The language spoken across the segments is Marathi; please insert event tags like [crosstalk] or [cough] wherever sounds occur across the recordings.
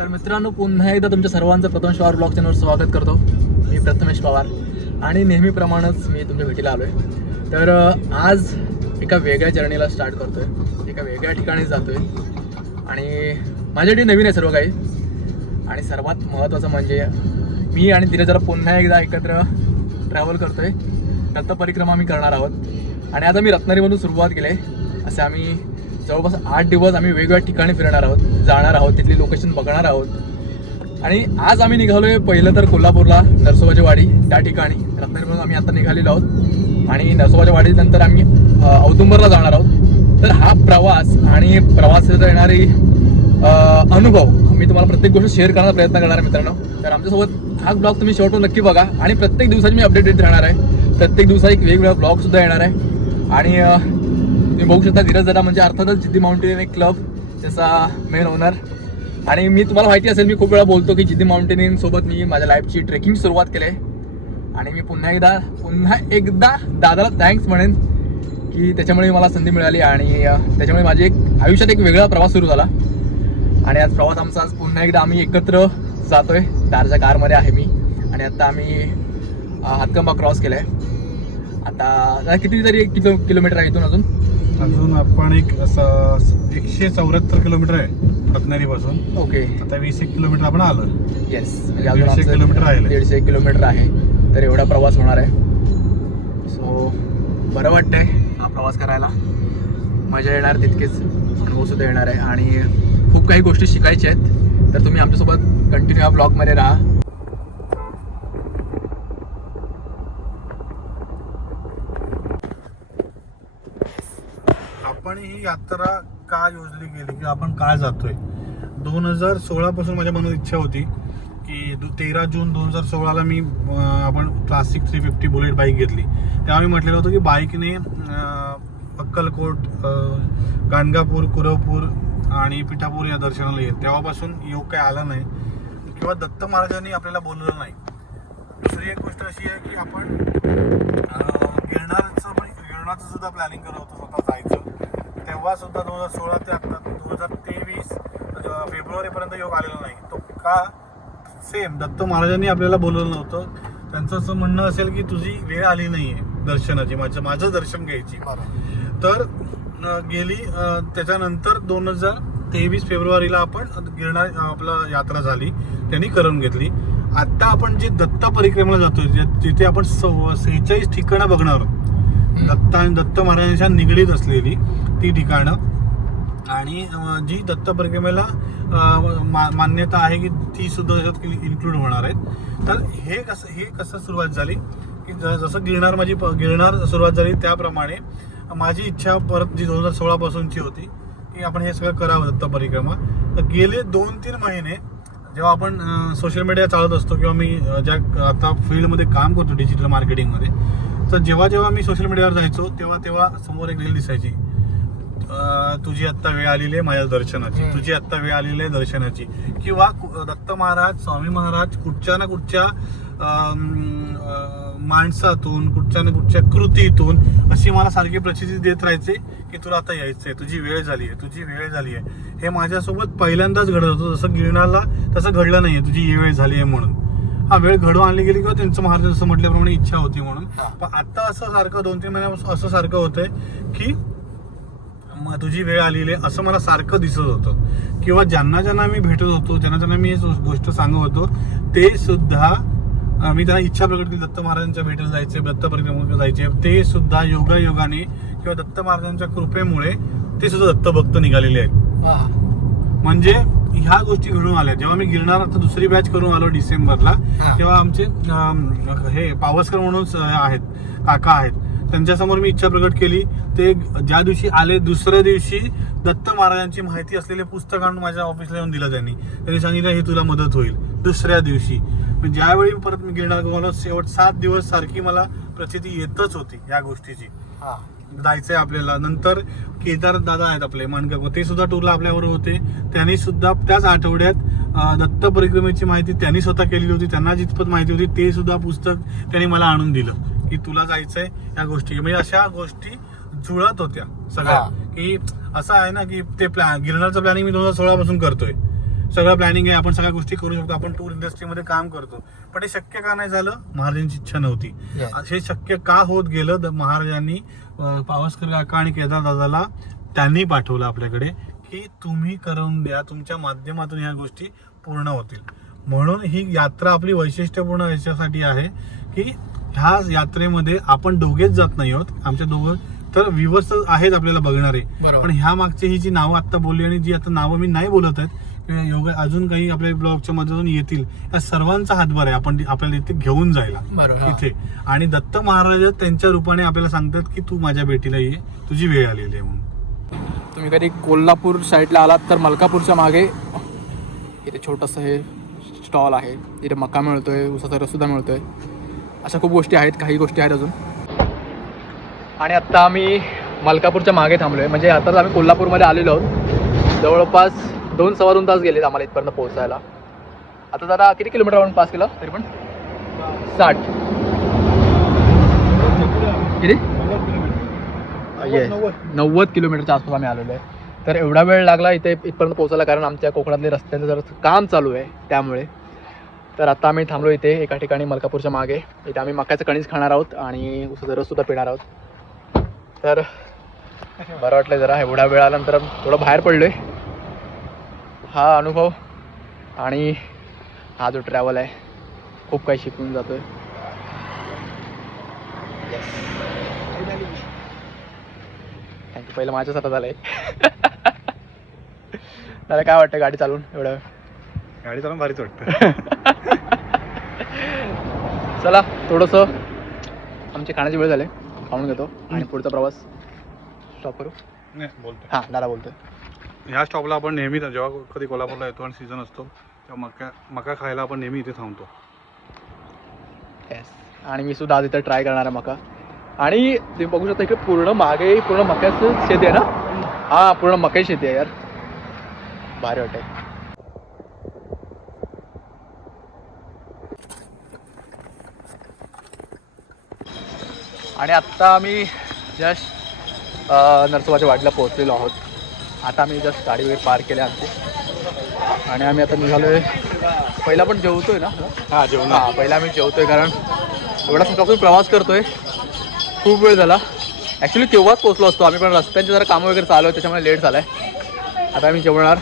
तर मित्रांनो पुन्हा एकदा तुमच्या सर्वांचं प्रथम पवार ब्लॉग चॅनलवर स्वागत करतो. मी प्रथमेश पवार. आणि नेहमीप्रमाणेच मी तुमच्या भेटीला आलो आहे तर आज एका वेगळ्या जर्नीला स्टार्ट करतो आहे एका वेगळ्या ठिकाणी जातो आहे आणि माझ्यासाठी नवीन आहे सर्व काही. आणि सर्वात महत्त्वाचं म्हणजे मी आणि तिने जरा पुन्हा एकदा एकत्र ट्रॅव्हल करतो आहे दत्तपरिक्रमा आम्ही करणार आहोत. आणि आता मी रत्नागिरीमधून सुरुवात केली आहे. असे आम्ही जवळपास आठ दिवस आम्ही वेगवेगळ्या ठिकाणी फिरणार आहोत जाणार आहोत तिथली लोकेशन बघणार आहोत. आणि आज आम्ही निघालोय पहिलं तर कोल्हापूरला नरसोबाची वाडी त्या ठिकाणी. रत्नागिरीमधून आम्ही आता निघालेलो आहोत. आणि नरसोबाच्या वाडीनंतर आम्ही औदुंबरला जाणार आहोत. तर हा प्रवास आणि प्रवासात येणारी अनुभव मी तुम्हाला प्रत्येक गोष्ट शेअर करण्याचा प्रयत्न करणार आहे मित्रांनो. तर आमच्यासोबत हा ब्लॉग तुम्ही शेवटून नक्की बघा आणि प्रत्येक दिवसाची मी अपडेट देत राहणार आहे. प्रत्येक दिवसा एक वेगवेगळा ब्लॉग सुद्धा येणार आहे. आणि तुम्ही बघू शकता धीरज दादा म्हणजे अर्थातच जिद्दी माउंटेन एक क्लब त्याचा मेन ओनर आणि मी तुम्हाला माहिती असेल मी खूप वेळा बोलतो की जिद्दी माउंटेनिंग सोबत मी माझ्या लाईफची ट्रेकिंग सुरुवात केली आहे. आणि मी पुन्हा एकदा पुन्हा एकदा दादाला थँक्स म्हणेन की त्याच्यामुळे मला संधी मिळाली आणि त्याच्यामुळे माझी एक आयुष्यात एक वेगळा प्रवास सुरू झाला. आणि आज प्रवास आमचा आज पुन्हा एकदा आम्ही एकत्र जातो आहे दारच्या कारमध्ये आहे मी. आणि आत्ता आम्ही हातकंबा क्रॉस केला आता आता किती तरी एक किलो किलोमीटर आहे इथून अजून. अजून आपण एक असं एकशे चौऱ्याहत्तर किलोमीटर आहे रत्नागिरी पासून ओके. आता वीस एक किलोमीटर आपण आलो येस दीडशे किलोमीटर राहिलंय. दीडशे एक किलोमीटर आहे. तर एवढा प्रवास होणार आहे. सो बरं वाटतंय हा प्रवास करायला. मजा येणार तितकेच अनुभव सुद्धा येणार आहे. आणि खूप काही गोष्टी शिकायच्या आहेत. तर तुम्ही आमच्यासोबत कंटिन्यू या ब्लॉगमध्ये राहा आपण ही यात्रा का योजली गेली की आपण काय जातोय? दोन हजार सोळा पासून माझ्या मनात इच्छा होती की तेरा जून दोन हजार सोळाला मी आपण Classic three fifty Bullet bike घेतली. तेव्हा मी म्हटलेलं होतं की बाईकने अक्कलकोट गाणगापूर कुरवपूर आणि पिठापूर या दर्शनाला येत तेव्हापासून योग काय आला नाही किंवा दत्त महाराजांनी आपल्याला बोलवलं नाही. दुसरी एक गोष्ट अशी आहे की आपण गिरणारचं पण गिरणारचं सुद्धा प्लॅनिंग करत होतो स्वतः जायचं. तेव्हा सुद्धा दोन हजार सोळा ते आता दोन हजार तेवीस म्हणजे, फेब्रुवारीपर्यंत योग आलेला नाही. तो का? सेम दत्त महाराजांनी आपल्याला बोलवलं नव्हतं. त्यांचं असं म्हणणं असेल की तुझी वेळ आली नाहीये दर्शनाची माझं माझं दर्शन घ्यायची. तर गेली त्याच्यानंतर दोन हजार तेवीस फेब्रुवारीला आपण गिरणार आपला यात्रा झाली. त्यांनी करून घेतली. आता आपण जे दत्त परिक्रमेला जातो जे- जिथे आपण सेहेचाळीस ठिकाणं बघणार आहोत. दत्ता आणि दत्त महाराजांच्या निगडीत असलेली. ती ठिकाणं. आणि जी दत्त परिक्रमेला मा- मान्यता आहे की ती सुद्धा त्याच्यात इन्क्लूड होणार आहेत. तर हे कसं हे कसं सुरुवात झाली? की ज- जसं गिरणार माझी प- गिरणार सुरुवात झाली त्याप्रमाणे माझी इच्छा परत जी दोन हजार सोळापासूनची होती की आपण हे सगळं करावं दत्त परिक्रमा. तर गेले दोन तीन महिने जेव्हा आपण सोशल मीडिया चालत असतो किंवा मी ज्या आता फील्डमध्ये काम करतो डिजिटल मार्केटिंगमध्ये तर जेव्हा जेव्हा मी सोशल मीडियावर जायचो तेव्हा तेव्हा समोर एक रील दिसायची. तुझी आत्ता वेळ आलेली आहे माझ्या दर्शनाची. तुझी आत्ता वेळ आलेली आहे दर्शनाची. किंवा कु- दत्त महाराज स्वामी महाराज कुठच्या ना कुठच्या माणसातून कुठच्या ना कुठच्या कृतीतून अशी मला सारखी प्रचिती देत राहायचे की तुला आता यायचंय तुझी वेळ झाली आहे. तुझी वेळ झाली आहे. हे माझ्यासोबत पहिल्यांदाच घडत होतं. जसं गिरणाला तसं घडलं नाहीये. तुझी ही वेळ झाली आहे म्हणून. हा वेळ घडून आणली गेली किंवा त्यांचं महाराज असं म्हटल्याप्रमाणे इच्छा होती म्हणून. पण आता असं सारखं दोन तीन महिन्यापासून असं सारखं होतंय की तुझी वेळ आलेली आहे असं मला सारखं दिसत होतं. किंवा ज्यांना ज्यांना मी भेटत होतो ज्यांना ज्यांना मी गोष्ट सांगत होतो ते सुद्धा मी त्यांना इच्छा प्रकट केली दत्त महाराजांच्या भेटीला जायचे दत्त परिक्रमेला जायचे. ते सुद्धा योगायोगाने किंवा दत्त महाराजांच्या कृपेमुळे ते सुद्धा दत्तभक्त निघालेले आहेत. म्हणजे ह्या गोष्टी घडून आल्या. जेव्हा मी गिरणार आता दुसरी बॅच करून आलो डिसेंबरला. तेव्हा आमचे हे पावसकर म्हणून आहेत काका आहेत. त्यांच्यासमोर मी इच्छा प्रकट केली. ते ज्या दिवशी आले दुसऱ्या दिवशी दत्त महाराजांची माहिती असलेले पुस्तक आणून माझ्या ऑफिसला येऊन दिलं त्यांनी. त्यांनी सांगितलं हे तुला मदत होईल. दुसऱ्या दिवशी. ज्यावेळी परत मी गिरणार गोवाला शेवट सात दिवस सारखी मला प्रचिती येतच होती या गोष्टीची. जायचंय आपल्याला. नंतर केदार दादा आहेत आपले माणगाव ते सुद्धा टूरला आपल्याबरोबर होते. त्यांनी सुद्धा त्याच आठवड्यात दत्त परिक्रमेची माहिती त्यांनी स्वतः केलेली होती. त्यांना जितपत माहिती होती ते सुद्धा पुस्तक त्यांनी मला आणून दिलं. की तुला जायचंय या गोष्टी. म्हणजे अशा गोष्टी जुळत होत्या सगळ्या. की असं आहे ना की ते प्लॅन गिरणारचं प्लॅनिंग मी दोन हजार सोळा पासून करतोय. सगळं प्लॅनिंग आहे आपण सगळ्या गोष्टी करू शकतो आपण टूर इंडस्ट्रीमध्ये काम करतो. पण हे शक्य का नाही झालं? महाराजांची इच्छा नव्हती. हे शक्य का होत गेलं? द- महाराजांनी पावसकर काका आणि केदार दादाला त्यांनी पाठवलं आपल्याकडे की तुम्ही करून द्या तुमच्या माध्यमातून ह्या गोष्टी पूर्ण होतील. म्हणून ही यात्रा आपली वैशिष्ट्यपूर्ण याच्यासाठी आहे की ह्या यात्रेमध्ये आपण दोघेच जात नाही आहोत. आमच्या दोघं तर विवस्त आहेत आपल्याला बघणारे. बरोबर. पण ह्या मागची ही जी नावं आता बोलली आणि जी आता नावं मी नाही बोलत आहेत किंवा योगा अजून काही आपल्या ब्लॉगच्या मधून येतील. या सर्वांचा हातभार आहे. आपण आपल्याला इथे घेऊन जायला. बरोबर हा. इथे. आणि दत्त महाराज त्यांच्या रूपाने आपल्याला सांगतात की तू माझ्या भेटीला ये. तुझी वेळ आलेली आहे म्हणून. तुम्ही कधी कोल्हापूर साईडला आलात तर मलकापूरच्या मागे. इथे छोटंसं हे स्टॉल आहे. इथे मका मिळतोय उसाचा रस सुद्धा मिळतोय. अशा खूप गोष्टी आहेत काही गोष्टी आहेत अजून. आणि आत्ता आम्ही मलकापूरच्या मागे थांबलोय. म्हणजे आताच आम्ही कोल्हापूरमध्ये आलेलो आहोत. जवळपास दोन सव्वा दोन तास गेलेत आम्हाला इथपर्यंत पोहोचायला. आता जरा किती किलोमीटर आपण पास केलं? तरी पण? साठ. किती? येस नव्वद किलोमीटरच्या आसपास आम्ही आलेलो आहे. तर एवढा वेळ लागला इथे इथपर्यंत पोहोचायला कारण आमच्या कोकणातले रस्त्यांचं जरा काम चालू आहे त्यामुळे. तर आता आम्ही थांबलो इथे एका ठिकाणी मलकापूरच्या मागे. इथे आम्ही मक्याचं कणीस खाणार आहोत आणि उसाचा रस सुद्धा पिणार आहोत. तर बरं वाटलं जरा एवढा वेळ आल्यानंतर थोडं बाहेर पडलो आहे हा अनुभव आणि हा जो ट्रॅव्हल आहे खूप काही शिकून जातोय. थँक्यू पहिलं माझ्याच हातात झालंय दादा [laughs] काय वाटतं गाडी चालवून एवढं? गाडी चालून भारीच वाटतं. [laughs] चला थोडंसं आमची खाण्याची वेळ झाली. खाऊन घेतो आणि पुढचा प्रवास स्टॉप करू. नाही बोलतो हां दादा बोलतोय. ह्या स्टॉपला आपण नेहमी जेव्हा कधी कोल्हापूरला येतो आणि सीझन असतो तेव्हा मका मका खायला आपण नेहमी इथे थांबतो. येस आणि मी सुद्धा आज इथं ट्राय करणार आहे मका. आणि तुम्ही बघू शकता इकडे पूर्ण मागे पूर्ण मक्याचं शेती आहे ना? हां पूर्ण मकाई शेती आहे यार. भारी वाटते आणि आत्ता आम्ही जस्ट नरसोबाच्या वाडीला पोहोचलेलो आहोत. आता आम्ही जस्ट गाडी वगैरे पार्क केली आमची. आणि आम्ही आता निघालोय. पहिला पण जेवतोय ना? हा जेवण. हा पहिला आम्ही जेवतोय कारण एवढा सकाळपासून प्रवास करतोय. खूप वेळ झाला. ॲक्च्युली तेव्हाच पोहोचलो असतो आम्ही पण रस्त्यांचे जरा कामं वगैरे चालू आहे त्याच्यामुळे लेट झालं आहे आता आम्ही जेवणार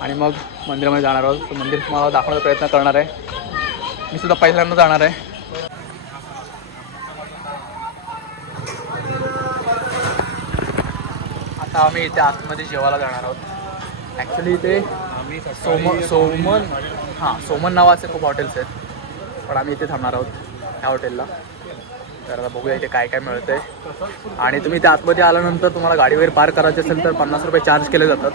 आणि मग मंदिरामध्ये जाणार आहोत. मंदिर तुम्हाला दाखवण्याचा प्रयत्न करणार आहे. मी सुद्धा पहिल्यांदा जाणार आहे. आता आम्ही इथे आतमध्ये जेवायला जाणार आहोत. ॲक्च्युली इथे आम्ही सोम सोमन हां सोमन नावाचे खूप हॉटेल्स आहेत. पण आम्ही इथे थांबणार आहोत ह्या हॉटेलला तर आता बघूया इथे काय काय मिळतंय. आणि तुम्ही त्या आतमध्ये आल्यानंतर तुम्हाला गाडी वगैरे पार्क करायची असेल तर पन्नास रुपये चार्ज केले जातात.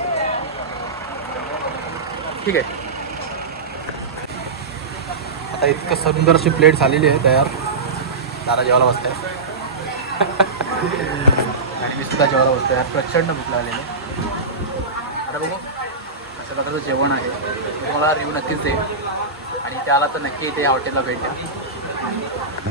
ठीक आहे. आता इतकं सुंदर अशी प्लेट झालेली आहे तयार. दादा जेवायला बसते [laughs] आणि मी सुद्धा जेवायला बसतो आज प्रचंड भूक लागलेली आता बघू. अशा प्रकारचं जेवण आहे. तुम्हाला रिव्ह्यू नक्कीच देईन. आणि त्याला तर नक्की इथे हॉटेलला भेट द्या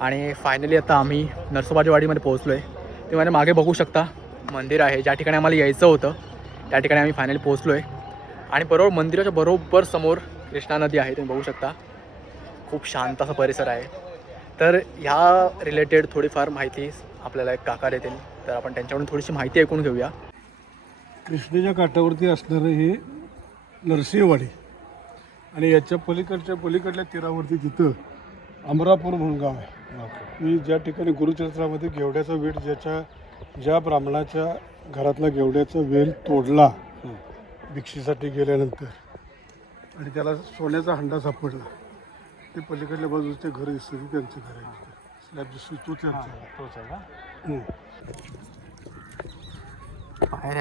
आणि फायनली आता आम्ही नरसोबाजीवाडीमध्ये पोहोचलो आहे तुम्ही माझ्या मागे बघू शकता मंदिर आहे. ज्या ठिकाणी आम्हाला यायचं होतं त्या ठिकाणी आम्ही फायनली पोहोचलो आहे आणि बरोबर मंदिराच्या बरोबर समोर कृष्णा नदी आहे तुम्ही बघू शकता. खूप शांत असा परिसर आहे. तर ह्या रिलेटेड थोडीफार माहिती आपल्याला एक काका देतील. तर आपण त्यांच्याकडून थोडीशी माहिती ऐकून घेऊया. कृष्णेच्या काठावरती असणारं हे नरसिंहवाडी. आणि याच्या पलीकडच्या पलीकडल्या तीरावरती तिथं अमरापूर म्हणून गाव आहे. मी ज्या ठिकाणी गुरुचरित्रामध्ये गेवड्याचा वेळ ज्याच्या ज्या ब्राह्मणाच्या घरातला गेवड्याचा वेल तोडला भिक्षेसाठी गेल्यानंतर आणि त्याला सोन्याचा हंडा सापडला ते पलीकडल्या बाजूचे घर दिसतं त्यांचं घर आहे स्लॅब दिसतो तो त्यांचा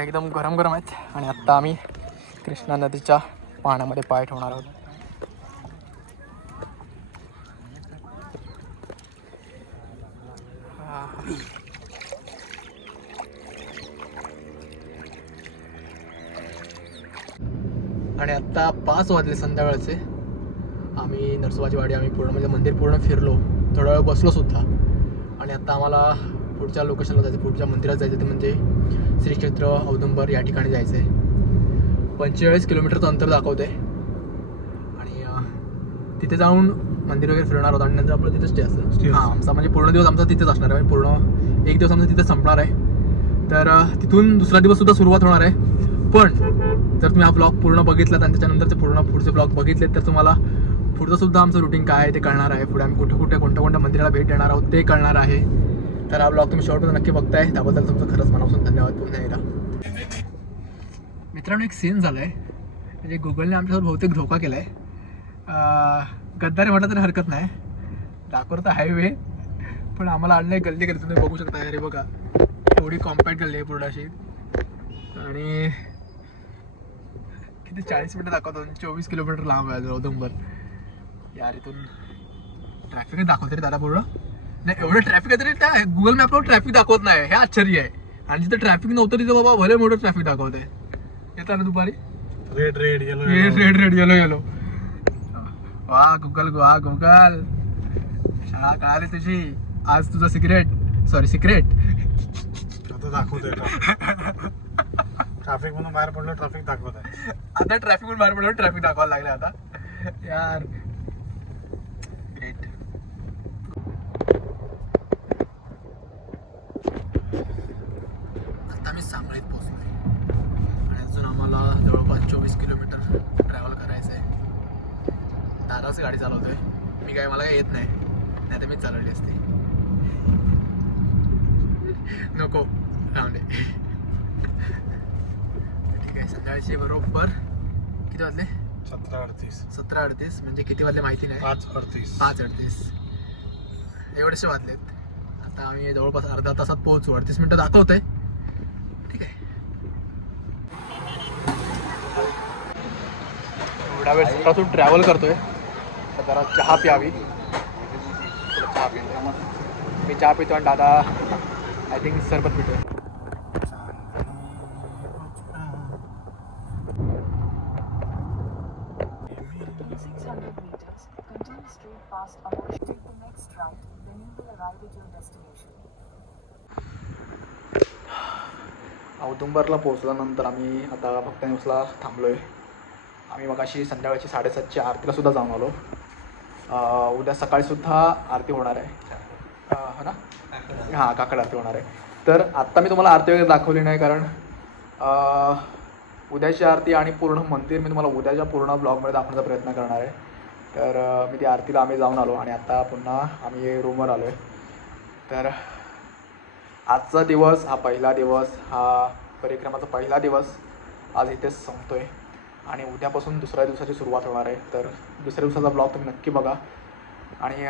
एकदम गरम गरम आहेत आणि आत्ता आम्ही कृष्णा नदीच्या पाण्यामध्ये पाय ठेवणार आहोत. आत्ता पाच वाजले संध्याकाळचे. आम्ही नरसोबाची वाडी आम्ही पूर्ण म्हणजे मंदिर पूर्ण फिरलो. थोडा वेळ बसलो सुद्धा. आणि आत्ता आम्हाला पुढच्या लोकेशनला जायचं पुढच्या मंदिरात जायचं ते म्हणजे श्री क्षेत्र औदुंबर या ठिकाणी जायचं आहे पंचेचाळीस किलोमीटरचं अंतर दाखवते आणि तिथे जाऊन मंदिर वगैरे फिरणार आहोत. आणि नंतर आपलं तिथे स्टे असतं. हां आमचा म्हणजे पूर्ण दिवस आमचा तिथेच असणार आहे. पूर्ण एक दिवस आमचा तिथे संपणार आहे. तर तिथून दुसरा दिवस सुद्धा सुरुवात होणार आहे. पण जर तुम्ही हा ब्लॉग पूर्ण बघितलात आणि त्याच्यानंतरचे पूर्ण पुढचे ब्लॉग बघितलेत तर तुम्हाला पुढचंसुद्धा आमचं रुटीन काय आहे ते कळणार आहे. पुढे आम्ही कुठे कुठे कोणत्या कोणत्या मंदिराला भेट देणार आहोत ते कळणार आहे. तर हा ब्लॉग तुम्ही शेवटपर्यंत नक्की बघताय. त्याबद्दल तुमचं खरंच मनापासून धन्यवाद. पुन्हा एकदा. मित्रांनो एक सीन झालं आहे म्हणजे गुगलने आमच्यासोबत बहुतेक धोका केला आहे गद्दारी म्हटलं तरी हरकत नाही. दाखवत हायवे पण आम्हाला आणलंय गल्ली गल्ली तुम्ही बघू शकता अरे बघा थोडी कॉम्पॅक्ट गल्ली आहे पूर्ण अशी आणि किती? चाळीस मिनिटं दाखवतो. चोवीस किलोमीटर लांब आहे औदुंबर यार इथून ट्रॅफिक दाखवते रे दादा पूर्ण. नाही एवढं ट्रॅफिक आहे तरी त्या गुगल मॅपवर ट्रॅफिक दाखवत नाही. हे आश्चर्य आहे. आणि जिथं ट्रॅफिक नव्हतं तिथं बाबा भले मोठं ट्रॅफिक दाखवतंय. येतात ना दुपारी? Red red yellow red red yellow yellow वा गुगल वा गुगल शाळा कळाली तुझी. आज तुझं सिक्रेट सॉरी सिक्रेट आता दाखवतोय [laughs] ट्रॅफिक म्हणून बाहेर पडलं ट्रॅफिक दाखवत आहे. आता ट्रॅफिक पण बाहेर पडलं ट्रॅफिक दाखवायला लागले आता. यार. ग्रेट आता मी सांगलीत पोहोचलोय. आणि अजून आम्हाला जवळपास चोवीस किलोमीटर ट्रॅव्हल करायचं आहे दादाच गाडी चालवतोय. मी काय मला काय येत नाही. नाही तर मी चालवली असते. नको. राहून आहे संध्याकाळची बरोबर किती वाजले? सतरा अडतीस. सतरा अडतीस म्हणजे किती वाजले माहिती नाही. पाच अडतीस. पाच अडतीस. एवढेसे वाजलेत. आता आम्ही जवळपास अर्धा तासात पोहोचू. अडतीस मिनटं दाखवतंय. ठीक आहे. एवढा वेळ सकाळपासून ट्रॅव्हल करतोय. तर जरा चहा प्यावी. चहा पितो. मी चहा पितो आणि दादा आय थिंक सरबत पितोय straight past Amosh, take the next right, then you will arrive at your destination. औदुंबरला पोहोचल्यानंतर आम्ही आता फक्त न्यूजला थांबलो आहे आम्ही मगाशी संध्याकाळची साडेसातची आरतीला सुद्धा जाऊन आलो. उद्या सकाळीसुद्धा आरती होणार आहे. अं, हो ना? हां काकड आरती होणार आहे. तर आत्ता मी तुम्हाला आरती वगैरे दाखवली नाही कारण उद्याची आरती आणि पूर्ण मंदिर मी तुम्हाला उद्याच्या पूर्ण ब्लॉगमध्ये दाखवण्याचा प्रयत्न करणार आहे. तर मी ती आरतीला आम्ही जाऊन आलो आणि आता पुन्हा आम्ही रूमवर आलो आहे तर आजचा दिवस हा पहिला दिवस हा परिक्रमाचा पहिला दिवस आज इथेच संपतो आहे आणि उद्यापासून दुसऱ्या दिवसाची सुरुवात होणार आहे. तर दुसऱ्या दिवसाचा ब्लॉग तुम्ही नक्की बघा. आणि